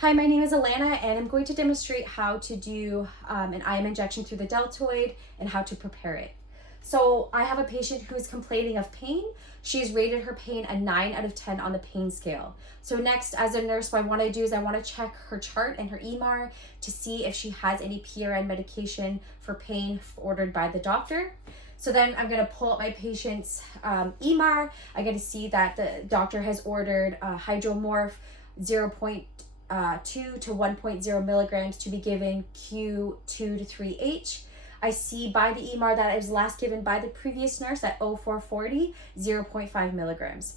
Hi, my name is Alana and I'm going to demonstrate how to do an IM injection through the deltoid and how to prepare it. So I have a patient who is complaining of pain. She's rated her pain a 9 out of 10 on the pain scale. So next, as a nurse, what I want to do is I want to check her chart and her EMR to see if she has any PRN medication for pain ordered by the doctor. So then I'm going to pull up my patient's EMR. I get to see that the doctor has ordered hydromorph 0.2 to 1.0 milligrams to be given Q2 to 3H. I see by the EMR that it was last given by the previous nurse at 0440, 0.5 milligrams.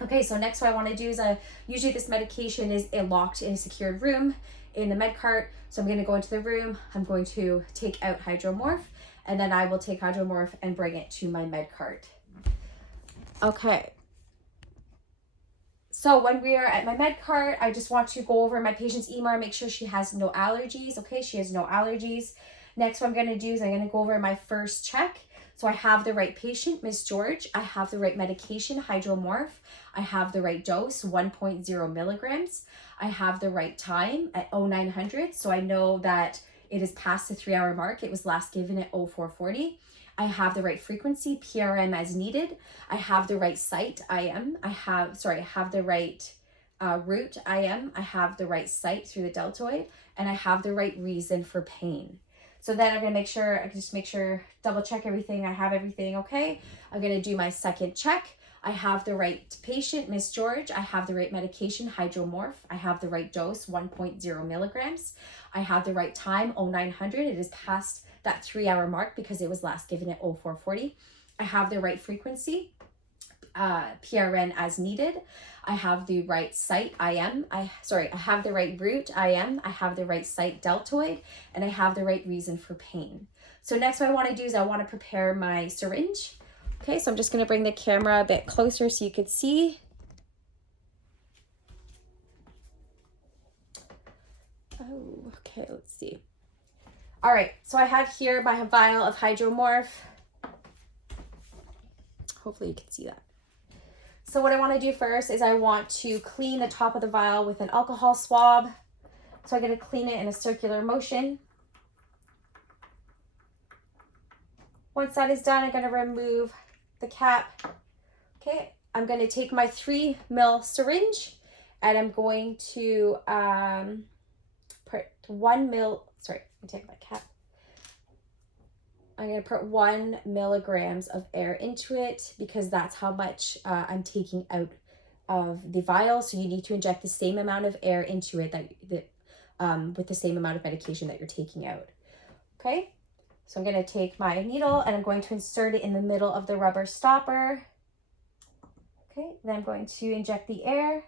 Okay, so next what I want to do is usually this medication is locked in a secured room in the med cart. So I'm going to go into the room, I'm going to take out hydromorph, and then I will take hydromorph and bring it to my med cart. Okay. So when we are at my med cart, I just want to go over my patient's EMR, make sure she has no allergies. Okay, she has no allergies. Next, what I'm going to do is I'm going to go over my first check. So I have the right patient, Miss George. I have the right medication, hydromorph. I have the right dose, 1.0 milligrams. I have the right time at 0900. So I know that it is past the 3-hour mark. It was last given at 0440. I have the right frequency, PRM as needed. I have the right site, IM. I have the right route, IM. I have the right site through the deltoid, and I have the right reason for pain. So then I'm gonna double check everything. I have everything okay. I'm gonna do my second check. I have the right patient, Miss George. I have the right medication, hydromorph. I have the right dose, 1.0 milligrams. I have the right time, 0900. It is past that 3-hour mark because it was last given at 0440. I have the right frequency, PRN as needed. I have the right site, IM. I have the right route, IM. I have the right site, deltoid, and I have the right reason for pain. So next what I want to do is I want to prepare my syringe. Okay, so I'm just going to bring the camera a bit closer so you could see. Oh, okay, let's see. All right, so I have here my vial of hydromorph. Hopefully you can see that. So what I want to do first is I want to clean the top of the vial with an alcohol swab. So I'm going to clean it in a circular motion. Once that is done, I'm going to remove the cap. Okay, I'm going to take my 3 ml syringe and I'm going to put 1 ml, take my cap. I'm going to put 1 milligrams of air into it because that's how much I'm taking out of the vial. So you need to inject the same amount of air into it with the same amount of medication that you're taking out. Okay, so I'm going to take my needle and I'm going to insert it in the middle of the rubber stopper. Okay, then I'm going to inject the air.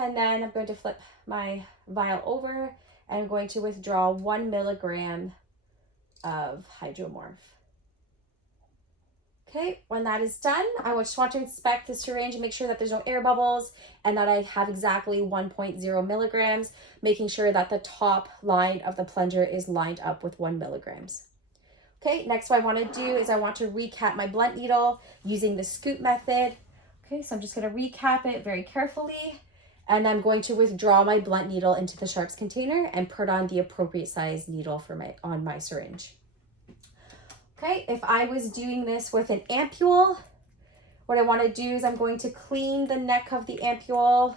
And then I'm going to flip my vial over and I'm going to withdraw 1 milligram of hydromorph. Okay, when that is done, I just want to inspect the syringe and make sure that there's no air bubbles and that I have exactly 1.0 milligrams, making sure that the top line of the plunger is lined up with 1 milligrams. Okay, next what I want to do is I want to recap my blunt needle using the scoop method. Okay, so I'm just going to recap it very carefully. And I'm going to withdraw my blunt needle into the sharps container and put on the appropriate size needle on my syringe. Okay, if I was doing this with an ampule, what I want to do is I'm going to clean the neck of the ampule.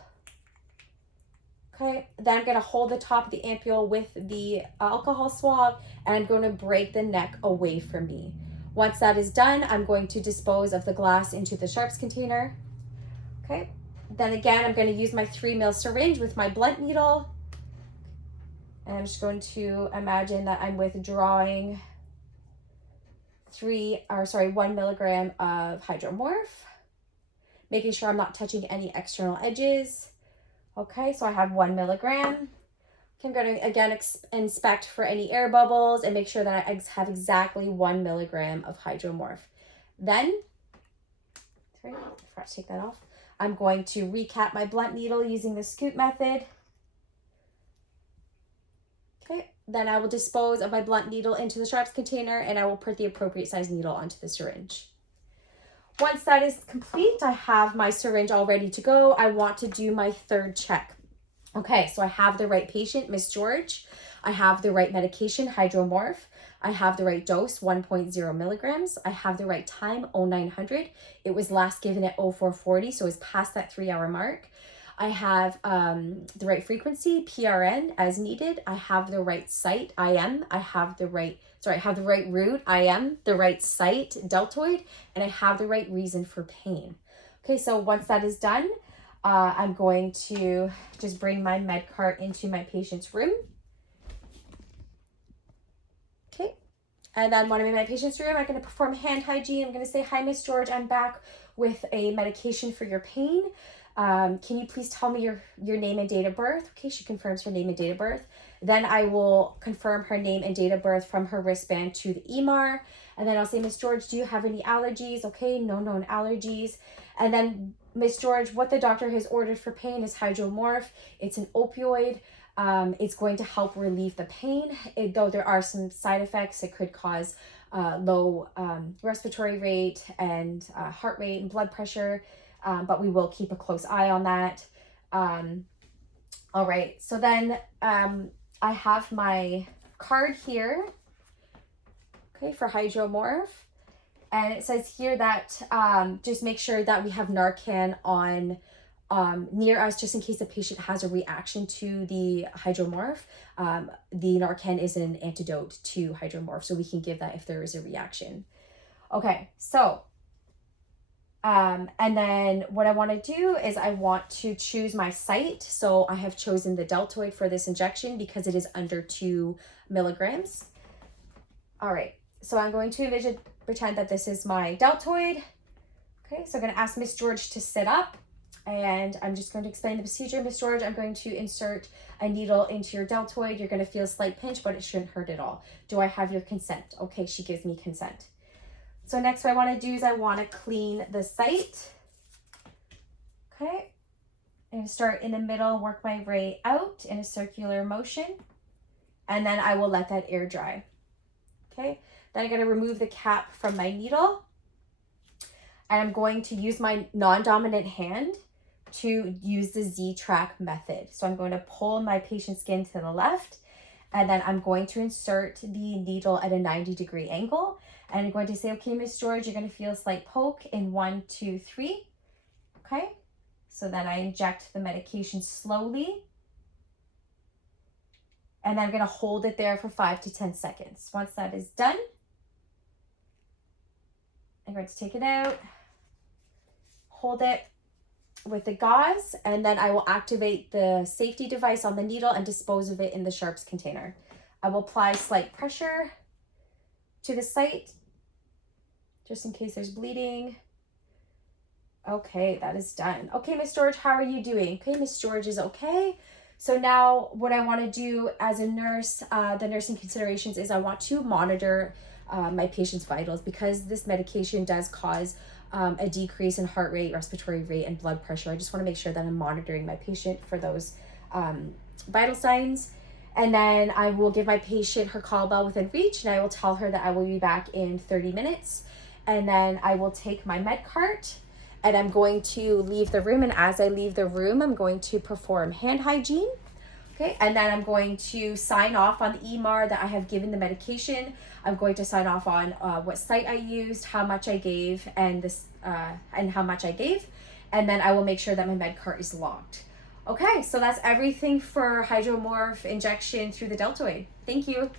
Okay, then I'm going to hold the top of the ampule with the alcohol swab and I'm going to break the neck away from me. Once that is done, I'm going to dispose of the glass into the sharps container. Okay. Then again, I'm going to use my 3 ml syringe with my blunt needle. And I'm just going to imagine that I'm withdrawing 1 milligram of hydromorph, making sure I'm not touching any external edges. Okay, so I have 1 milligram. Okay, I'm going to again inspect for any air bubbles and make sure that I have exactly 1 milligram of hydromorph. Then, sorry, I forgot to take that off. I'm going to recap my blunt needle using the scoop method. Okay, then I will dispose of my blunt needle into the sharps container and I will put the appropriate size needle onto the syringe. Once that is complete, I have my syringe all ready to go. I want to do my third check. Okay, so I have the right patient, Miss George. I have the right medication, Hydromorph. I have the right dose, 1.0 milligrams. I have the right time, 0900. It was last given at 0440, so it's past that 3-hour mark. I have the right frequency, PRN, as needed. I have the right site, IM. I have the right route, IM, the right site, Deltoid, and I have the right reason for pain. Okay, so once that is done, I'm going to just bring my med cart into my patient's room. Okay, and then when I'm in my patient's room, I'm going to perform hand hygiene. I'm going to say, hi, Miss George, I'm back with a medication for your pain. Can you please tell me your name and date of birth? Okay, she confirms her name and date of birth. Then I will confirm her name and date of birth from her wristband to the EMR. And then I'll say, Miss George, do you have any allergies? Okay, no known allergies. And then, Miss George, what the doctor has ordered for pain is Hydromorph. It's an opioid. It's going to help relieve the pain. Though there are some side effects, it could cause low respiratory rate and heart rate and blood pressure. But we will keep a close eye on that. All right, so then I have my card here, okay, for Hydromorph. And it says here that just make sure that we have Narcan on near us just in case the patient has a reaction to the Hydromorph. The Narcan is an antidote to Hydromorph, so we can give that if there is a reaction. Okay, so and then what I want to do is I want to choose my site. So I have chosen the Deltoid for this injection because it is under 2 milligrams. All right, so I'm going to pretend that this is my Deltoid. Okay, so I'm going to ask Miss George to sit up and I'm just going to explain the procedure. Miss George, I'm going to insert a needle into your Deltoid. You're going to feel a slight pinch, but it shouldn't hurt at all. Do I have your consent? Okay, she gives me consent. So next what I want to do is I want to clean the site. Okay, I'm going to start in the middle, work my way out in a circular motion, and then I will let that air dry. Okay, then I'm going to remove the cap from my needle, and I'm going to use my non-dominant hand to use the Z-track method. So I'm going to pull my patient's skin to the left, and then I'm going to insert the needle at a 90-degree angle. And I'm going to say, okay, Miss George, you're going to feel a slight poke in 1, 2, 3. Okay. So then I inject the medication slowly. And I'm going to hold it there for 5 to 10 seconds. Once that is done, I'm going to take it out, hold it with the gauze, and then I will activate the safety device on the needle and dispose of it in the sharps container. I will apply slight pressure to the site, just in case there's bleeding. Okay, that is done. Okay, Miss George, how are you doing? Okay, Miss George is okay. So now what I want to do as a nurse, the nursing considerations is I want to monitor my patient's vitals because this medication does cause a decrease in heart rate, respiratory rate, and blood pressure. I just want to make sure that I'm monitoring my patient for those vital signs. And then I will give my patient her call bell within reach, and I will tell her that I will be back in 30 minutes. And then I will take my med cart and I'm going to leave the room. And as I leave the room, I'm going to perform hand hygiene. Okay, and then I'm going to sign off on the EMR that I have given the medication. I'm going to sign off on what site I used, how much I gave, and how much I gave. And then I will make sure that my med cart is locked. Okay, so that's everything for Hydromorph injection through the Deltoid. Thank you.